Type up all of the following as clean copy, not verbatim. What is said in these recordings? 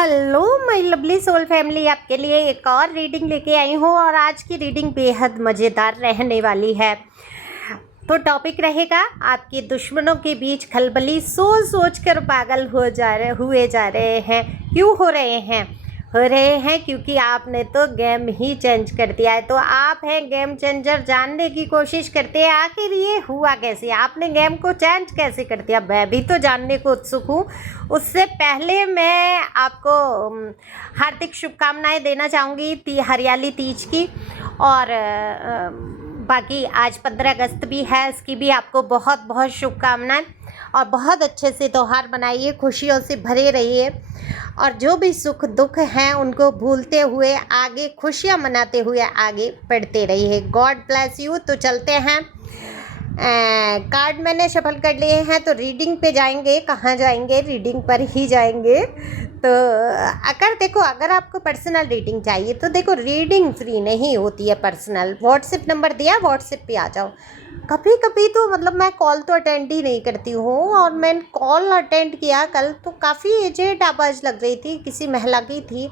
Hello my lovely soul family, आपके लिए एक और रीडिंग लेके आई हूँ और आज की रीडिंग बेहद मज़ेदार रहने वाली है। तो टॉपिक रहेगा आपके दुश्मनों के बीच खलबली, सोच सोच कर पागल हुए जा रहे हैं। क्यों हो रहे हैं क्योंकि आपने तो गेम ही चेंज कर दिया है। तो आप हैं गेम चेंजर, जानने की कोशिश करते हैं आखिर ये हुआ कैसे, आपने गेम को चेंज कैसे कर दिया। मैं भी तो जानने को उत्सुक हूँ। उससे पहले मैं आपको हार्दिक शुभकामनाएं देना चाहूँगी हरियाली तीज की। और बाकी आज 15 अगस्त भी है, इसकी भी आपको बहुत बहुत शुभकामनाएं। और बहुत अच्छे से त्यौहार मनाइए, खुशियों से भरे रहिए और जो भी सुख दुख हैं उनको भूलते हुए आगे खुशियाँ मनाते हुए आगे बढ़ते रहिए। God bless you. तो चलते हैं, कार्ड मैंने शफल कर लिए हैं तो रीडिंग पे जाएंगे। कहाँ जाएंगे? रीडिंग पर ही जाएंगे। तो अगर आपको पर्सनल रीडिंग चाहिए तो देखो, रीडिंग फ्री नहीं होती है पर्सनल। व्हाट्सएप नंबर दिया, व्हाट्सएप पे आ जाओ। कभी कभी तो मतलब मैं कॉल तो अटेंड ही नहीं करती हूँ, और मैंने कॉल अटेंड किया कल तो काफ़ी एजेड आवाज़ लग रही थी, किसी महिला की थी।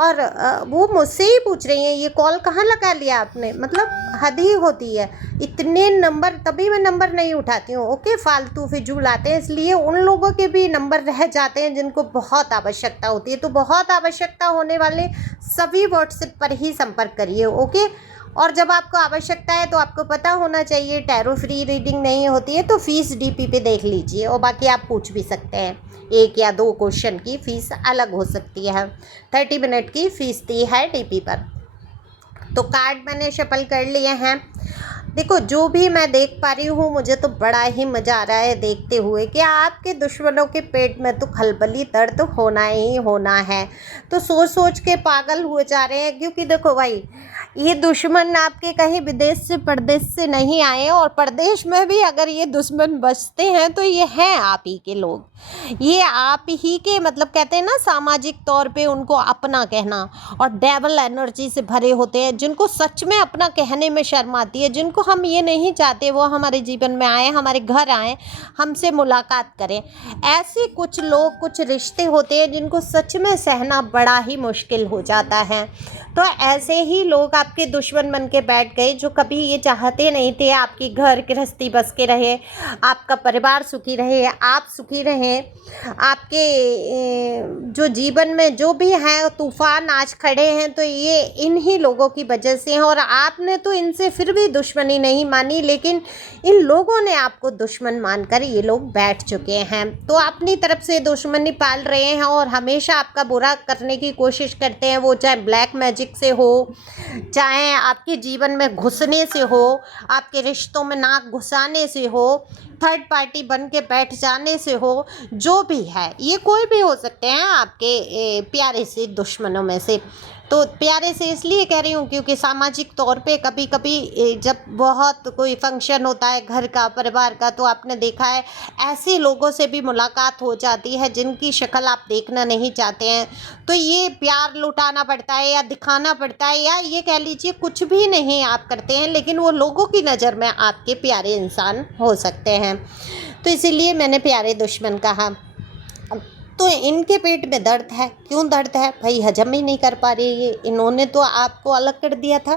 और वो मुझसे ही पूछ रही हैं ये कॉल कहाँ लगा लिया आपने। मतलब हद ही होती है, इतने नंबर। तभी मैं नंबर नहीं उठाती हूँ, ओके। फालतू फिजूल आते हैं, इसलिए उन लोगों के भी नंबर रह जाते हैं जिनको बहुत आवश्यकता होती है। तो बहुत आवश्यकता होने वाले सभी व्हाट्सएप पर ही संपर्क करिए, ओके। और जब आपको आवश्यकता है तो आपको पता होना चाहिए टैरो फ्री रीडिंग नहीं होती है, तो फीस डीपी पे देख लीजिए। और बाकी आप पूछ भी सकते हैं, 1 या 2 क्वेश्चन की फ़ीस अलग हो सकती है। 30 मिनट की फ़ीस दी है डीपी पर। तो कार्ड मैंने शफल कर लिए हैं। देखो, जो भी मैं देख पा रही हूँ मुझे तो बड़ा ही मज़ा आ रहा है देखते हुए कि आपके दुश्मनों के पेट में तो खलबली दर्द होना ही होना है। तो सोच सोच के पागल हुए जा रहे हैं, क्योंकि देखो भाई, ये दुश्मन आपके कहीं विदेश से परदेश से नहीं आए। और परदेश में भी अगर ये दुश्मन बचते हैं तो ये हैं आप ही के लोग, ये आप ही के, मतलब कहते हैं ना सामाजिक तौर पे उनको अपना कहना। और डेवल एनर्जी से भरे होते हैं, जिनको सच में अपना कहने में शर्म आती है, जिनको हम ये नहीं चाहते वो हमारे जीवन में आए, हमारे घर आए, हमसे मुलाकात करें। ऐसे कुछ लोग, कुछ रिश्ते होते हैं जिनको सच में सहना बड़ा ही मुश्किल हो जाता है। तो ऐसे ही लोग आपके दुश्मन बन के बैठ गए, जो कभी ये चाहते नहीं थे आपकी घर गृहस्थी बस के रहे, आपका परिवार सुखी रहे, आप सुखी रहें। आपके जो जीवन में जो भी हैं तूफान आज खड़े हैं तो ये इन्हीं लोगों की वजह से हैं। और आपने तो इनसे फिर भी दुश्मनी नहीं मानी, लेकिन इन लोगों ने आपको दुश्मन मानकर ये लोग बैठ चुके हैं। तो अपनी तरफ से दुश्मनी पाल रहे हैं और हमेशा आपका बुरा करने की कोशिश करते हैं। वो चाहे ब्लैक मैजिक से हो, चाहे आपके जीवन में घुसने से हो, आपके रिश्तों में नाक घुसाने से हो, थर्ड पार्टी बन के बैठ जाने से हो, जो भी है, ये कोई भी हो सकते हैं आपके प्यारे से दुश्मनों में से। तो प्यारे से इसलिए कह रही हूँ क्योंकि सामाजिक तौर पे कभी कभी जब बहुत कोई फंक्शन होता है घर का, परिवार का, तो आपने देखा है ऐसे लोगों से भी मुलाकात हो जाती है जिनकी शक्ल आप देखना नहीं चाहते हैं। तो ये प्यार लुटाना पड़ता है या दिखाना पड़ता है, या ये कह लीजिए कुछ भी नहीं आप करते हैं, लेकिन वो लोगों की नज़र में आपके प्यारे इंसान हो सकते हैं। तो इसीलिए मैंने प्यारे दुश्मन कहा। तो इनके पेट में दर्द है। क्यों दर्द है भाई? हजम ही नहीं कर पा रही ये। इन्होंने तो आपको अलग कर दिया था,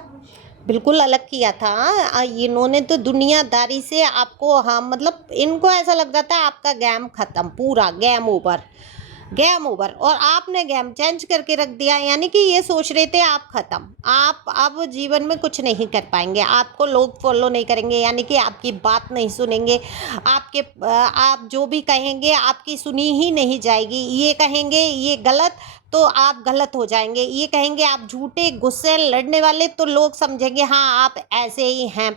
बिल्कुल अलग किया था। इन्होंने तो दुनियादारी से आपको, हाँ मतलब इनको ऐसा लग रहा था आपका गेम ख़त्म, पूरा गेम ओवर, गेम ओवर। और आपने गेम चेंज करके रख दिया, यानी कि ये सोच रहे थे आप ख़त्म, आप अब जीवन में कुछ नहीं कर पाएंगे, आपको लोग फॉलो नहीं करेंगे, यानी कि आपकी बात नहीं सुनेंगे, आप जो भी कहेंगे आपकी सुनी ही नहीं जाएगी। ये कहेंगे ये गलत तो आप गलत हो जाएंगे, ये कहेंगे आप झूठे, गुस्से, लड़ने वाले, तो लोग समझेंगे हाँ आप ऐसे ही हैं।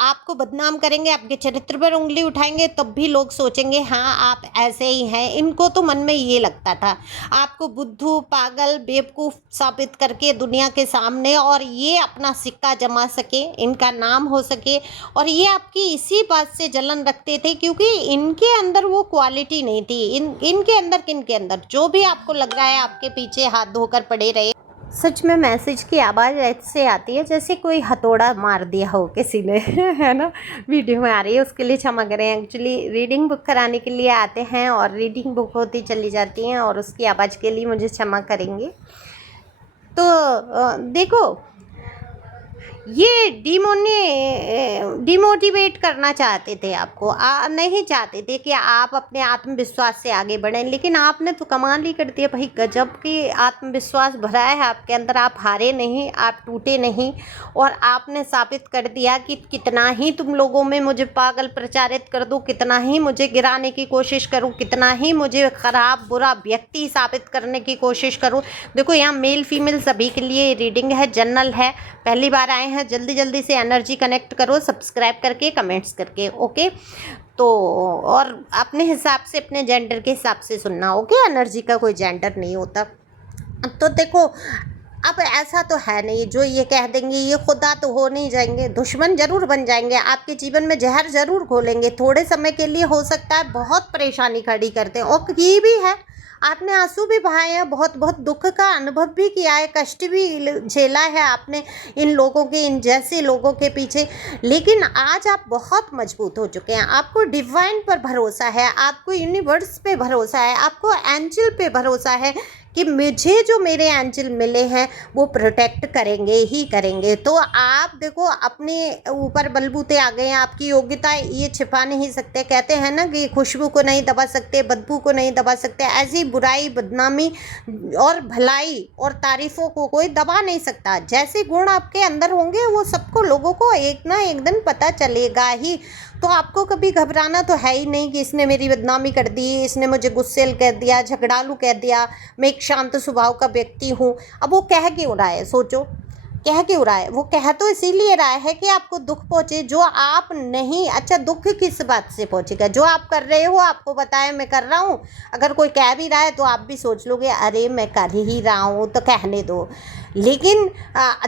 आपको बदनाम करेंगे, आपके चरित्र पर उंगली उठाएंगे, तब भी लोग सोचेंगे हाँ आप ऐसे ही हैं। इनको तो मन में ये लगता था आपको बुद्धू, पागल, बेवकूफ़ साबित करके दुनिया के सामने, और ये अपना सिक्का जमा सके, इनका नाम हो सके। और ये आपकी इसी बात से जलन रखते थे क्योंकि इनके अंदर वो क्वालिटी नहीं थी। इनके अंदर, किनके अंदर, जो भी आपको लग रहा है आपके पीछे हाथ धोकर पड़े रहे, सच में मैसेज की आवाज़ ऐसे आती है जैसे कोई हथौड़ा मार दिया हो किसी ने है ना। वीडियो में आ रही है, उसके लिए क्षमा करें। एक्चुअली रीडिंग बुक कराने के लिए आते हैं और रीडिंग बुक होती चली जाती हैं और उसकी आवाज़ के लिए मुझे क्षमा करेंगे। तो देखो, ये डिमोटिवेट करना चाहते थे आपको, नहीं चाहते थे कि आप अपने आत्मविश्वास से आगे बढ़ें, लेकिन आपने तो कमाल ही कर दिया भाई, गजब की आत्मविश्वास भरा है आपके अंदर। आप हारे नहीं, आप टूटे नहीं, और आपने साबित कर दिया कि कितना ही तुम लोगों में मुझे पागल प्रचारित कर दो, कितना ही मुझे गिराने की कोशिश करूँ, कितना ही मुझे ख़राब बुरा व्यक्ति साबित करने की कोशिश करूँ। देखो, यहाँ मेल फीमेल सभी के लिए रीडिंग है, जनरल है। पहली बार आए हैं, जल्दी जल्दी से एनर्जी कनेक्ट करो, सब्सक्राइब करके, कमेंट्स करके, ओके। तो और अपने हिसाब से, अपने जेंडर के हिसाब से सुनना, ओके। एनर्जी का कोई जेंडर नहीं होता। तो देखो, अब ऐसा तो है नहीं जो ये कह देंगे ये खुदा तो हो नहीं जाएंगे, दुश्मन ज़रूर बन जाएंगे, आपके जीवन में जहर ज़रूर घोलेंगे, थोड़े समय के लिए हो सकता है बहुत परेशानी खड़ी करते हैं, और की भी है। आपने आंसू भी बहाए हैं, बहुत बहुत दुख का अनुभव भी किया है, कष्ट भी झेला है आपने इन लोगों के, इन जैसे लोगों के पीछे। लेकिन आज आप बहुत मजबूत हो चुके हैं, आपको डिवाइन पर भरोसा है, आपको यूनिवर्स पे भरोसा है, आपको एंजल पे भरोसा है कि मुझे जो मेरे एंजल मिले हैं वो प्रोटेक्ट करेंगे ही करेंगे। तो आप देखो, अपने ऊपर बलबूते आ गए हैं, आपकी योग्यता ये छिपा नहीं सकते। कहते हैं ना कि खुशबू को नहीं दबा सकते, बदबू को नहीं दबा सकते, ऐसी बुराई, बदनामी और भलाई और तारीफ़ों को कोई दबा नहीं सकता। जैसे गुण आपके अंदर होंगे वो सबको, लोगों को एक ना एक दिन पता चलेगा ही। तो आपको कभी घबराना तो है ही नहीं कि इसने मेरी बदनामी कर दी, इसने मुझे गुस्सेल कह दिया, झगड़ालू कह दिया, मैं एक शांत स्वभाव का व्यक्ति हूँ। अब वो कह क्यों रहा है, सोचो, कह क्यों रहा है? वो कह तो इसीलिए रहा है कि आपको दुख पहुँचे जो आप नहीं। अच्छा, दुख किस बात से पहुँचेगा? जो आप कर रहे हो, आपको पता है मैं कर रहा हूँ। अगर कोई कह भी रहा है तो आप भी सोच लोगे अरे मैं कर ही रहा हूँ तो कहने दो। लेकिन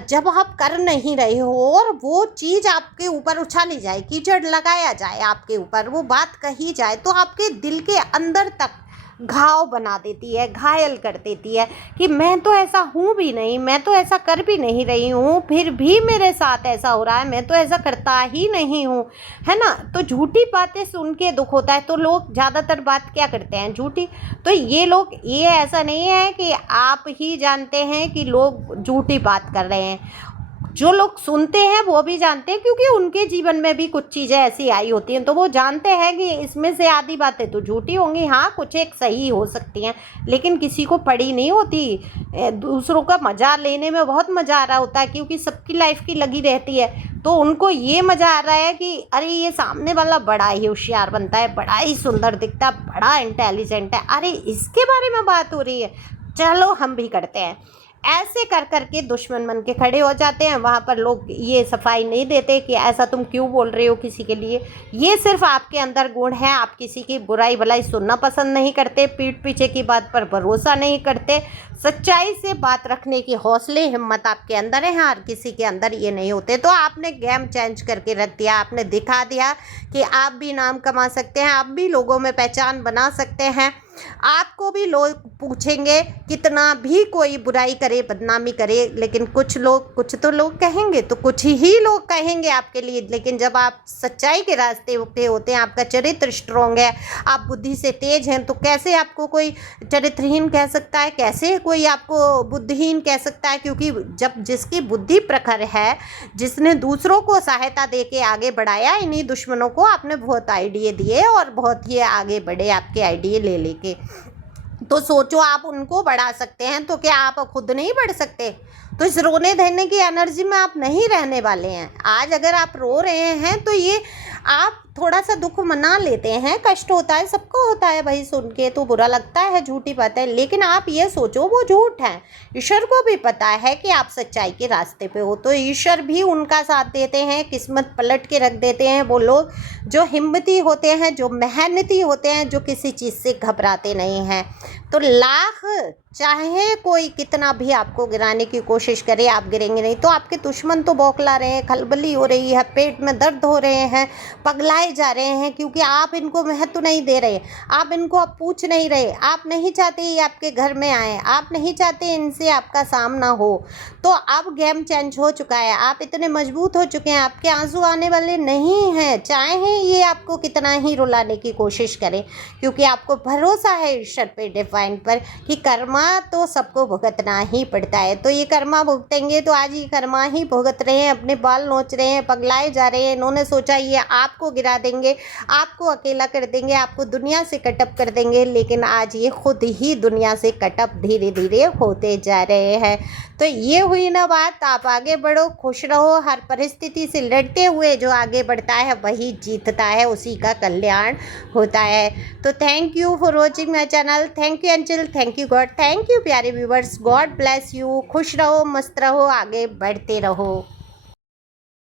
जब आप कर नहीं रहे हो और वो चीज़ आपके ऊपर उछाली जाए, कीचड़ लगाया जाए आपके ऊपर, वो बात कही जाए, तो आपके दिल के अंदर तक घाव बना देती है, घायल कर देती है कि मैं तो ऐसा हूँ भी नहीं, मैं तो ऐसा कर भी नहीं रही हूँ, फिर भी मेरे साथ ऐसा हो रहा है, मैं तो ऐसा करता ही नहीं हूँ, है ना। तो झूठी बातें सुन के दुख होता है, तो लोग ज़्यादातर बात क्या करते हैं, झूठी। तो ये लोग, ये ऐसा नहीं है कि आप ही जानते हैं कि लोग झूठी बात कर रहे हैं, जो लोग सुनते हैं वो भी जानते हैं, क्योंकि उनके जीवन में भी कुछ चीज़ें ऐसी आई होती हैं, तो वो जानते हैं कि इसमें से आधी बातें तो झूठी होंगी, हाँ कुछ एक सही हो सकती हैं, लेकिन किसी को पड़ी नहीं होती। दूसरों का मज़ा लेने में बहुत मज़ा आ रहा होता है, क्योंकि सबकी लाइफ की लगी रहती है, तो उनको ये मज़ा आ रहा है कि अरे ये सामने वाला बड़ा ही होशियार बनता है, बड़ा ही सुंदर दिखता है, बड़ा इंटेलिजेंट है, अरे इसके बारे में बात हो रही है, चलो हम भी करते हैं। ऐसे कर कर के दुश्मन बन के खड़े हो जाते हैं। वहाँ पर लोग ये सफाई नहीं देते कि ऐसा तुम क्यों बोल रहे हो किसी के लिए। ये सिर्फ आपके अंदर गुण है, आप किसी की बुराई भलाई सुनना पसंद नहीं करते, पीठ पीछे की बात पर भरोसा नहीं करते, सच्चाई से बात रखने की हौसले हिम्मत आपके अंदर है, हर किसी के अंदर ये नहीं होते। तो आपने गेम चेंज करके रख दिया, आपने दिखा दिया कि आप भी नाम कमा सकते हैं, आप भी लोगों में पहचान बना सकते हैं। आपको भी लोग पूछेंगे, कितना भी कोई बुराई करे, बदनामी करे, लेकिन कुछ तो लोग कहेंगे, तो कुछ ही लोग कहेंगे आपके लिए। लेकिन जब आप सच्चाई के रास्ते पे होते हैं, आपका चरित्र स्ट्रॉन्ग है, आप बुद्धि से तेज हैं, तो कैसे आपको कोई चरित्रहीन कह सकता है, कैसे कोई आपको बुद्धिहीन कह सकता है? क्योंकि जब जिसकी बुद्धि प्रखर है, जिसने दूसरों को सहायता दे के आगे बढ़ाया, इन्हीं दुश्मनों को आपने बहुत आइडिया दिए और बहुत ही आगे बढ़े आपके आइडिया ले लेके। तो सोचो, आप उनको बढ़ा सकते हैं तो क्या आप खुद नहीं बढ़ सकते? तो इस रोने धोने की एनर्जी में आप नहीं रहने वाले हैं। आज अगर आप रो रहे हैं तो ये आप थोड़ा सा दुख मना लेते हैं, कष्ट होता है, सबको होता है भाई, सुन के तो बुरा लगता है, झूठी बात है, लेकिन आप ये सोचो वो झूठ है। ईश्वर को भी पता है कि आप सच्चाई के रास्ते पे हो, तो ईश्वर भी उनका साथ देते हैं, किस्मत पलट के रख देते हैं वो लोग जो हिम्मती होते हैं, जो मेहनती होते हैं, जो किसी चीज़ से घबराते नहीं हैं। तो लाख चाहे कोई कितना भी आपको गिराने की कोशिश करे, आप गिरेंगे नहीं। तो आपके दुश्मन तो बौखला रहे हैं, खलबली हो रही है, पेट में दर्द हो रहे हैं, पगलाए जा रहे हैं, क्योंकि आप इनको महत्व नहीं दे रहे, आप इनको अब पूछ नहीं रहे, आप नहीं चाहते ये आपके घर में आए, आप नहीं चाहते इनसे आपका सामना हो। तो अब गेम चेंज हो चुका है, आप इतने मजबूत हो चुके हैं, आपके आंसू आने वाले नहीं हैं, चाहे ये आपको कितना ही रुलाने की कोशिश करें, क्योंकि आपको भरोसा है ईश्वर पे, डिवाइन पर, कि कर्मा तो सबको भुगतना ही पड़ता है। तो ये कर्मा भुगतेंगे, तो आज ये कर्मा ही भुगत रहे हैं, अपने बाल नोच रहे हैं, पगलाए जा रहे हैं। इन्होंने सोचा ये आपको गिरा देंगे, आपको अकेला कर देंगे, आपको दुनिया से कटअप कर देंगे, लेकिन आज ये खुद ही दुनिया से कटअप धीरे धीरे होते जा रहे हैं। तो ये हुई ना बात। आप आगे बढ़ो, खुश रहो, हर परिस्थिति से लड़ते हुए जो आगे बढ़ता है वही जीतता है, उसी का कल्याण होता है। तो thank you for watching my channel. Thank you angel, thank you God, thank you प्यारे व्यूवर्स। God bless you. खुश रहो, मस्त रहो, आगे बढ़ते रहो।